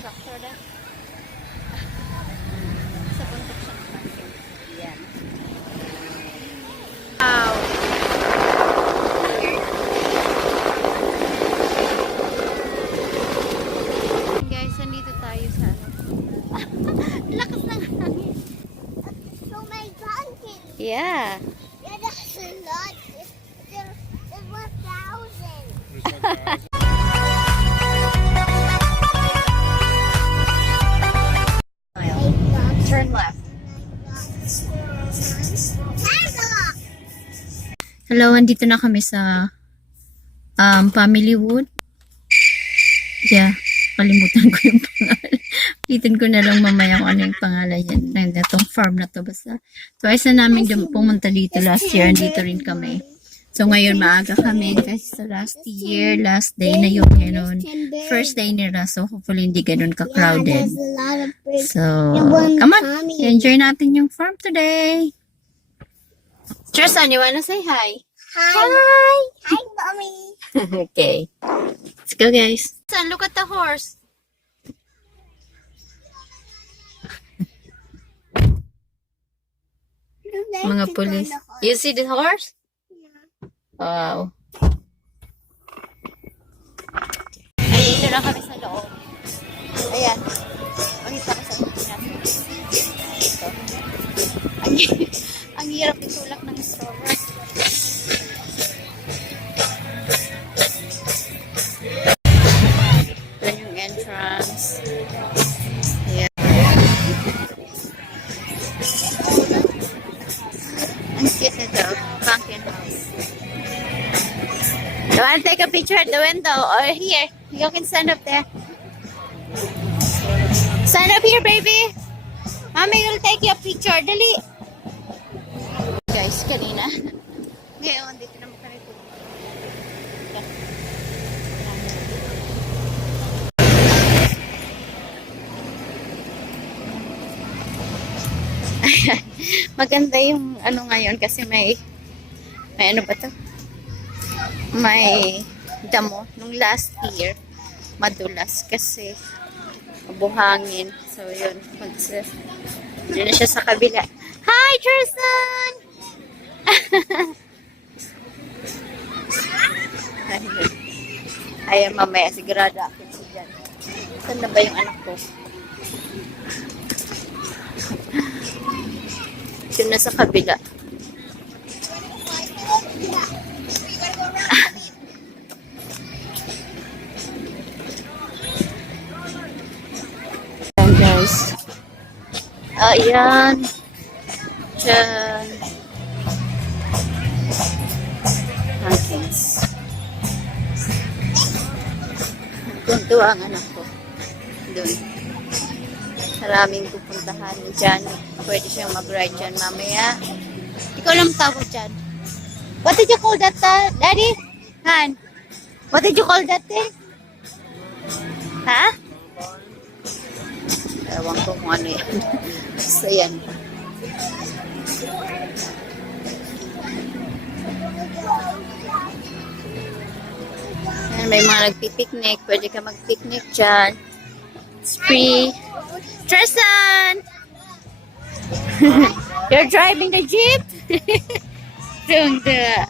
tractor na. Sa bundok siya tractor. Yan. Wow! Guys, nandito tayo sa lakas ng hangin. So my donkey. Yeah. Yeah, that's a lot. There's 1,000. Turn left. Hello, andito na kami sa Family Wood. Yeah, kalimutan ko yung pangalan. Ulitin ko na lang mamaya kung ano yung pangalan yan. Itong farm na to. Basta twice na namin pumunta dito last year. Andito rin kami. So ngayon maaga kami kasi sa last year, last day na yung ganun. First day nila. So hopefully hindi ganun ka-crowded. So, come on. Enjoy natin yung farm today. Tristan, you wanna say hi? Hi. Hi, mommy. Okay. Let's go, guys. Son, look at the horse. Mga police. You see the horse? Wow. Ayun na lang kami sa loob. Ayan. Makita ko sa inyo natin. Ito. Ang hirap itulak ng stroller. Ito yung entrance. Ayan. Ang cute nito. Pumpkin house. You want to take a picture at the window or here? You can stand up there. Stand up here, baby. Mommy will take you a picture. Dali. Guys, kanina. Ngayon, dito naman kami po. Ayan. Maganda yung ano ngayon kasi may ano ba to? May damo. Nung last year, madulas kasi buhangin. So, yun. Diyan na siya sa kabila. Hi, Tristan! Ayan, mamaya. Sigurado akin si Jan. Saan na ba yung anak ko? Diyan na sa kabila. Ayan, guys. Ayan. Diyan. Pumpkins. Tuntua ang anak ko. Doon. Maraming pupuntahan dyan. Pwede siyang mag-ride dyan mamaya. Ikaw lang tawag dyan. What did you call that, Daddy? Han? What did you call that thing? Ha? Ewan ko kung ano yan. So, yan. Yan, may mga nagpipiknik. Pwede ka magpiknik dyan. It's free. Tristan! You're driving the jeep? Doing the...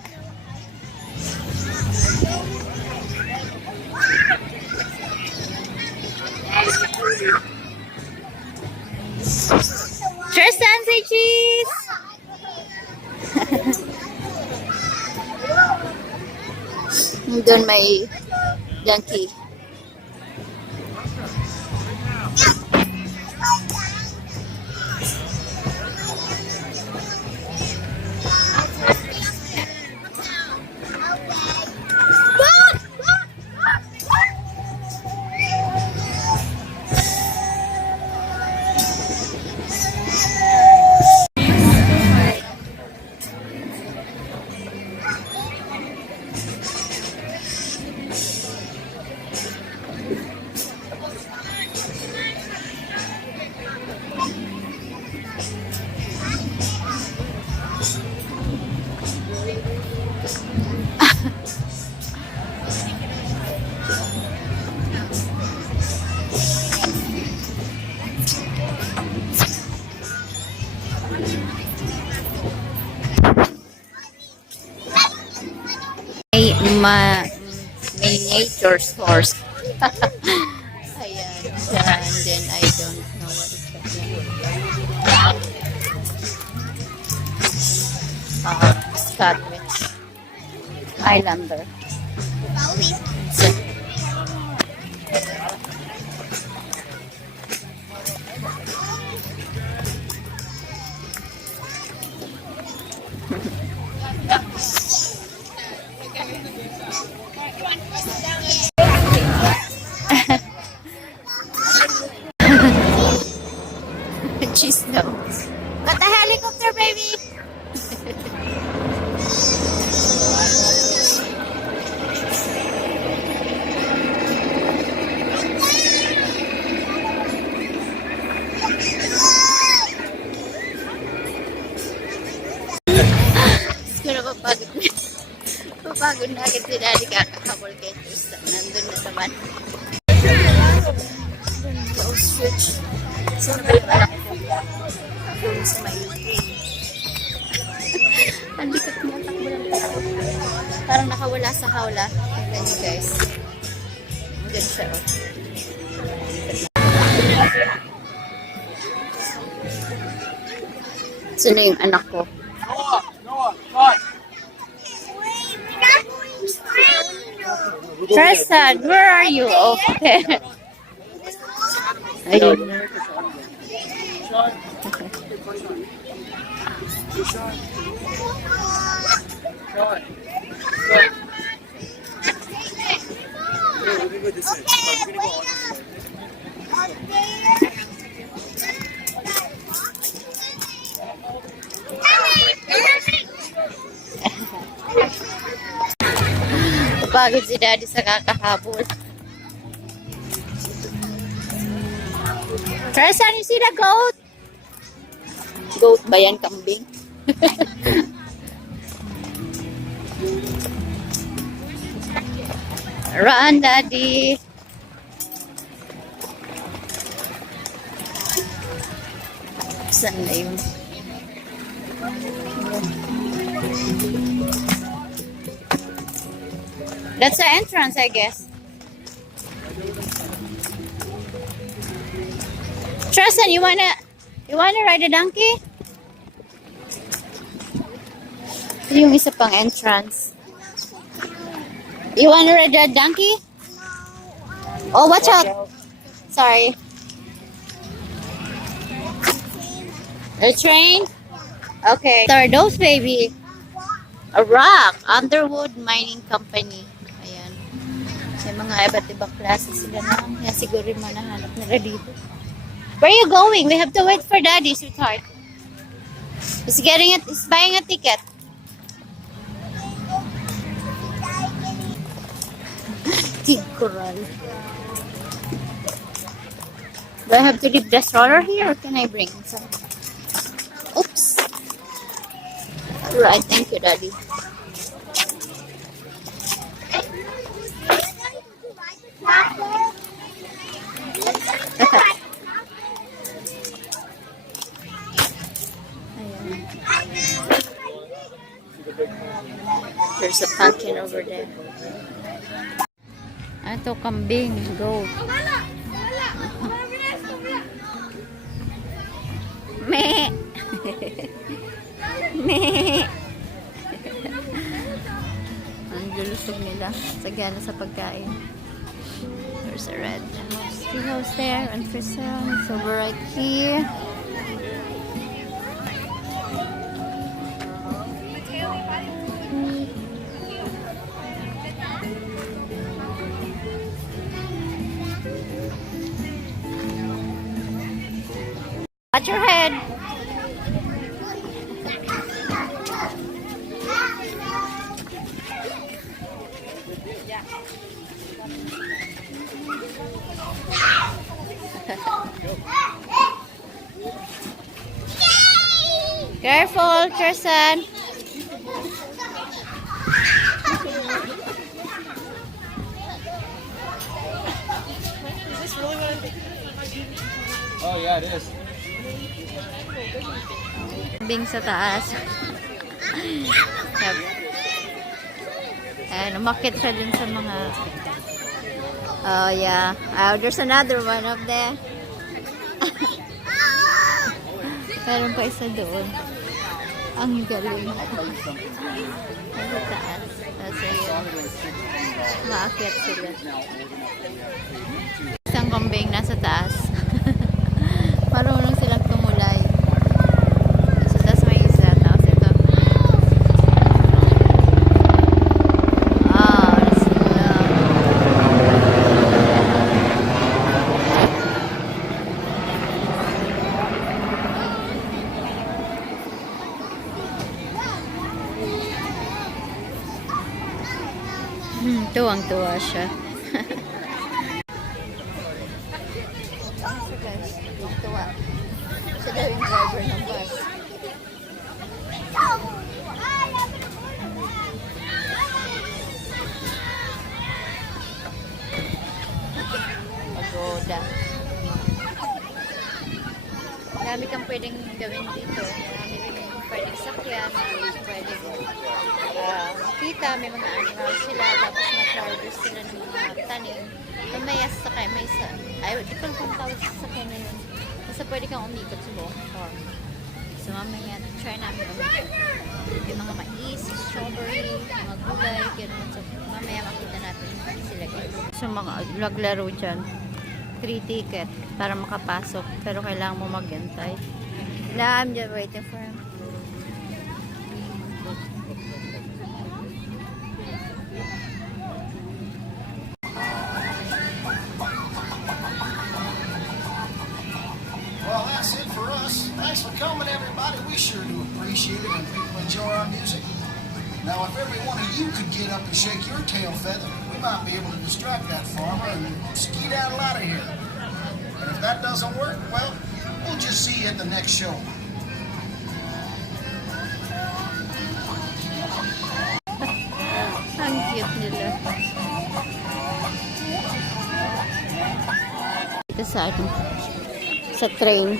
Tristan, say cheese! Doon may donkey. miniature stores. Ayan siya. And then I don't know what is that. Scottish Highlander. So, cheese nose. Got the helicopter, baby! Siguro papagod na agad si Daddy kakahabol kay Tristan. Nandun na naman. Switch. Saan ba yung anak ko? Doon sa may ang likat niya. Takbo lang tayo. Parang nakawala sa hawla. Tignan niyo guys. Maganda siya. Sino yung anak ko? Tristan, where are you? Okay. Ayun. Pagod si Daddy sa kakahabol. Tristan, you see the goat? Goat ba yan? Kambing? Run, Daddy. Saan na yun? That's the entrance, I guess. Tristan, you wanna ride a donkey? Yung isa pang entrance. You wanna ride a donkey? Oh, watch out! Sorry. A train? Okay. What are those, baby? A rock. Underwood Mining Company. Ayan. May mga iba't ibang klase sila na. Kaya siguro yung manahanap nila dito. Where are you going? We have to wait for Daddy, sweetheart. He's buying a ticket. Tigral. Do I have to leave the stroller here or can I bring some? Oops. Alright, thank you, Daddy. There's a pumpkin over there. Ito, kambing, goat. Meh. Meh. Ang lulusog nila. Sagana sa pagkain. There's a red house. Tree house there. And for some, it's over right here. Watch your head. Careful, Tristan. Oh yeah, it is. Bing sa taas. And umakit siya dun sa mga... Oh, yeah. Oh, there's another one up there. Meron pa isa doon. Ang galing. Sa taas. Kasi yun. Maakyat sila. Isang kambing nasa taas. Marunong silang tumulay. Sa taas may isa. Tapos ito. Ah, sila. Tuwang-tuwa siya. Guys, tuwang-tuwa. Siya daw yung driver ng bus. Pagoda. Marami kang pwedeng gawin dito. Marami rin pwedeng sakyan, pwedeng kita, may mga animals sila, tapos na-harvest sila ng mga tanim. Mamaya sakay, may isa, ay, di ko lang kung tawag sa sakay na yun. Basta pwede kang umikot sa buong farm. So mamaya, try namin umikot. Yung mga mais, strawberry, mga gulay, gano'n. So mamaya makita natin sila guys. So mga naglaro dyan, 3 ticket para makapasok. Pero kailangan mo maghintay. Now, I'm just waiting for him. Well, that's it for us. Thanks for coming, everybody. We sure do appreciate it when people enjoy our music. Now, if every one of you could get up and shake your tail feather, we might be able to distract that farmer and skedaddle out of here. And if that doesn't work, well, we'll just see you at the next show. Ang cute nila. Ito sa ano? Sa train.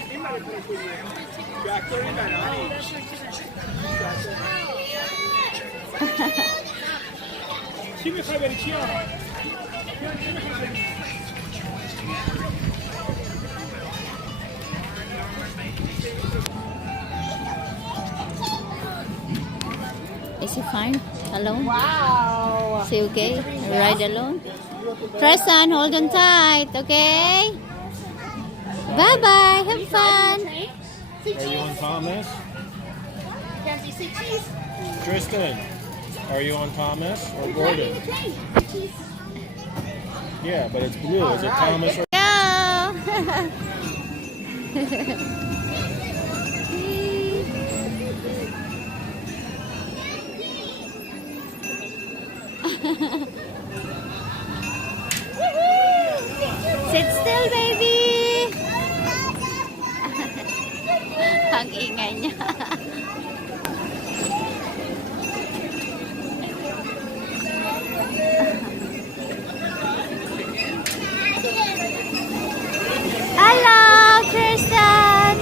Is he fine? Alone? Wow. Is he okay? Ride alone? Preston, hold on tight, okay? Bye-bye. Have fun. Are you on Thomas? Kenzie, say cheese. Tristan, are you on Thomas or Gordon? Yeah, but it's blue. Is it Thomas or... Go! Sit still, baby! Ang ingay niya. Hello, Tristan!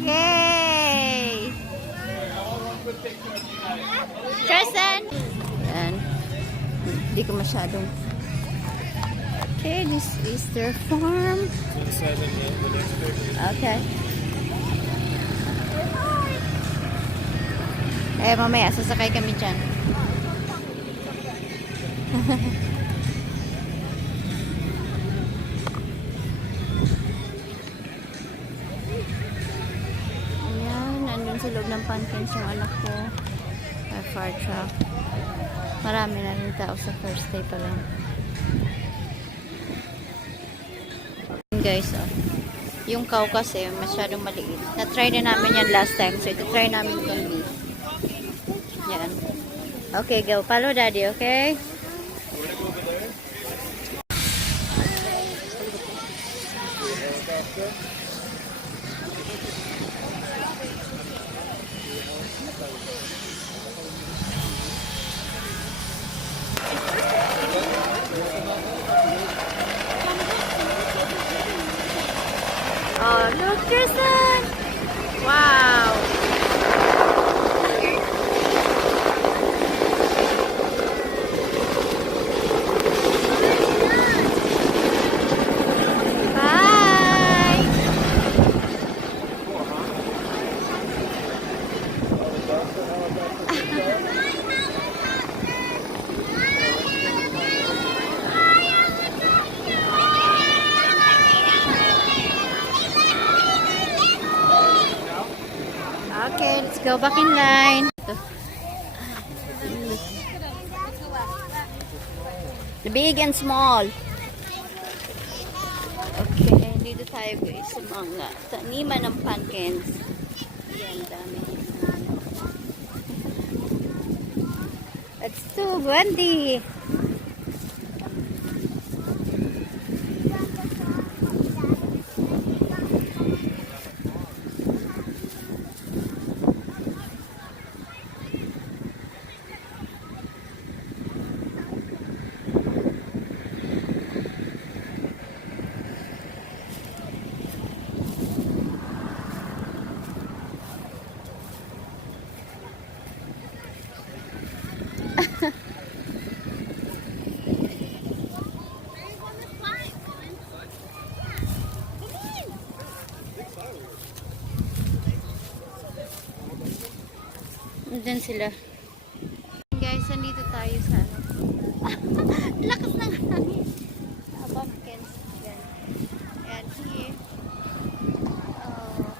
Yay! Tristan! Yan. Hindi ko masyadong... Okay, this is their farm. Okay. Eh, mamaya, sasakay kami dyan. Ayan, nandun sa loob ng pumpkins yung anak ko. May fire truck. Marami na rin tao sa first day pa lang. Guys, oh. Yung cow kasi masyadong maliit. Na-try na namin yan last time. So, ito-try namin itong beef. Yan. Okay, go. Follow daddy, okay? Oh, look, Kristen! Wow! Bye! Okay, let's go back in line. The big and small. Okay, dito tayo guys sa mga taniman ng pumpkins. Yan, dami. It's too windy. Nandun sila. Guys, nandito tayo sa lakas ng hangin. Pumpkins. Yan. Yan, here. Oh.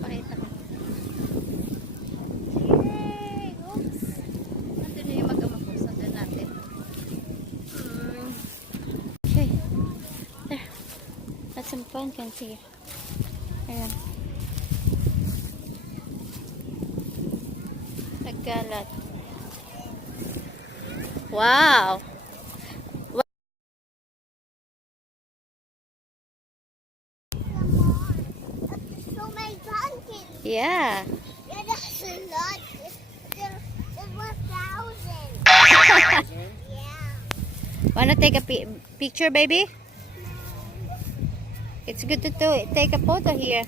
Pakita ko. Yay! Oops! Nandun na yung mag-ama ko. Nandun natin. Okay. There. That's some pumpkins here. Ayan. Nagkalat. Wow! So many pumpkins. Yeah. Yeah, that's a lot. There's 1,000. Yeah. Wanna take a picture, baby? It's good to take a photo here.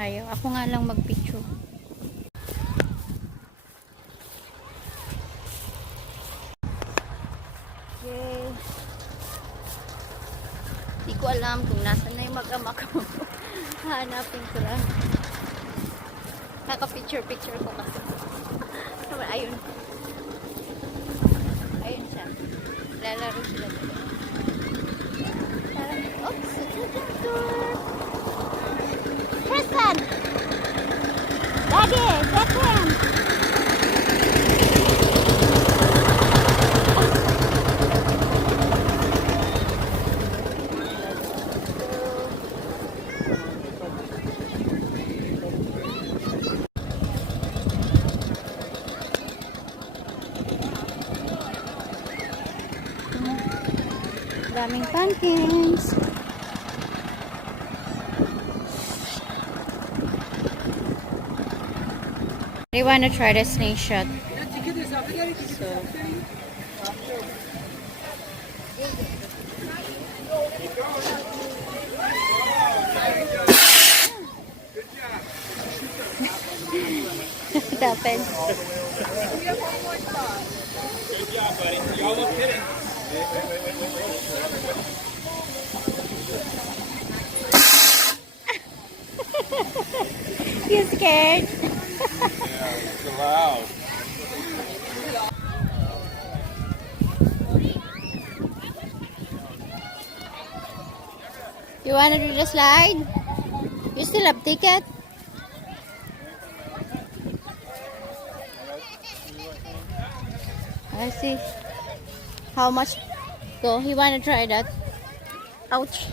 Ayaw. Ako nga lang magpicture. Yay. Di ko alam kung nasan na yung mag-ama ko. Hanapin ko lang. Kaka-picture ko kasi. Ayun. Ayun siya. Lalaro sila. Oops! Kristen! Daddy! Get him! Daming pumpkins. They want to try the slingshot. So. What happened? Good job, buddy. Y'all look kidding. You scared? Yeah, it's loud. You want to do the slide? You still have ticket? I see. How much? Go. You want to try that? Ouch.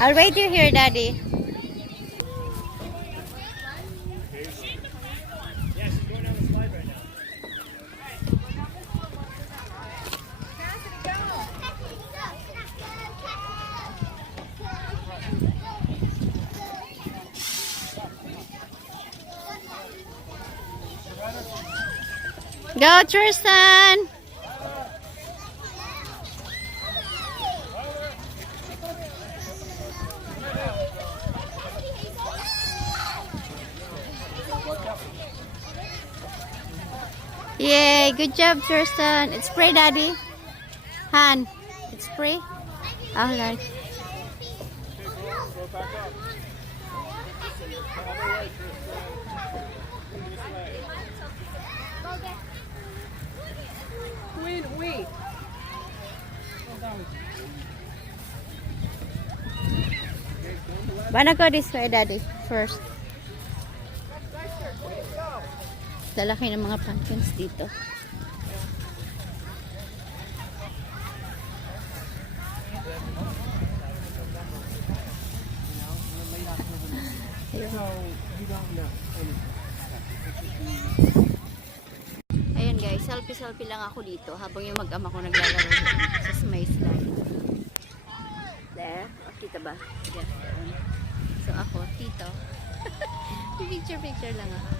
I'll wait you here, Daddy. Go, Tristan! Yay! Good job, Tristan. It's spray, Daddy. Han, it's spray. Alright. Go back up. Other way, Tristan. This way. Wait. Wanna go this way, Daddy? First. Lalaki ng mga pumpkins dito. Ayun guys, selfie lang ako dito habang yung mag-ama ko naglalaro sa may slide. There, kita ba? Yeah, so ako, tito. Picture lang ako.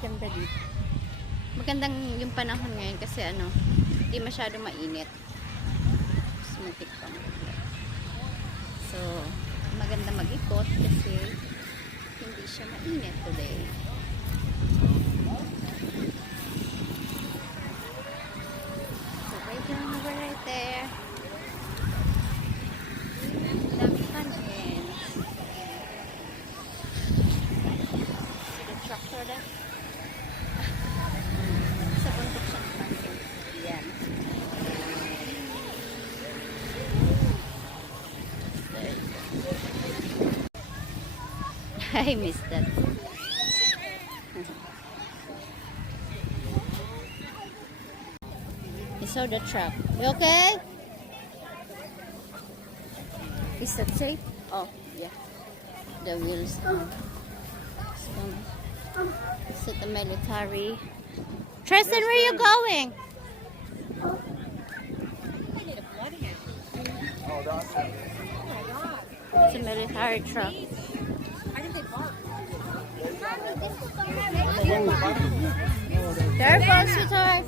Maganda dito. Magandang yung panahon ngayon kasi hindi masyado mainit. Sumatik pa. So, maganda mag-ikot kasi hindi siya mainit today. So, right there. Dami pumpkin. See the tractor there? Sa bundok siya ng pumpkin. Yan. I missed that. You saw the truck. You okay? Is that safe? Oh, yeah. The wheels on. It's at the military. Tristan, where are you going? It's a military truck. Careful, sweetheart.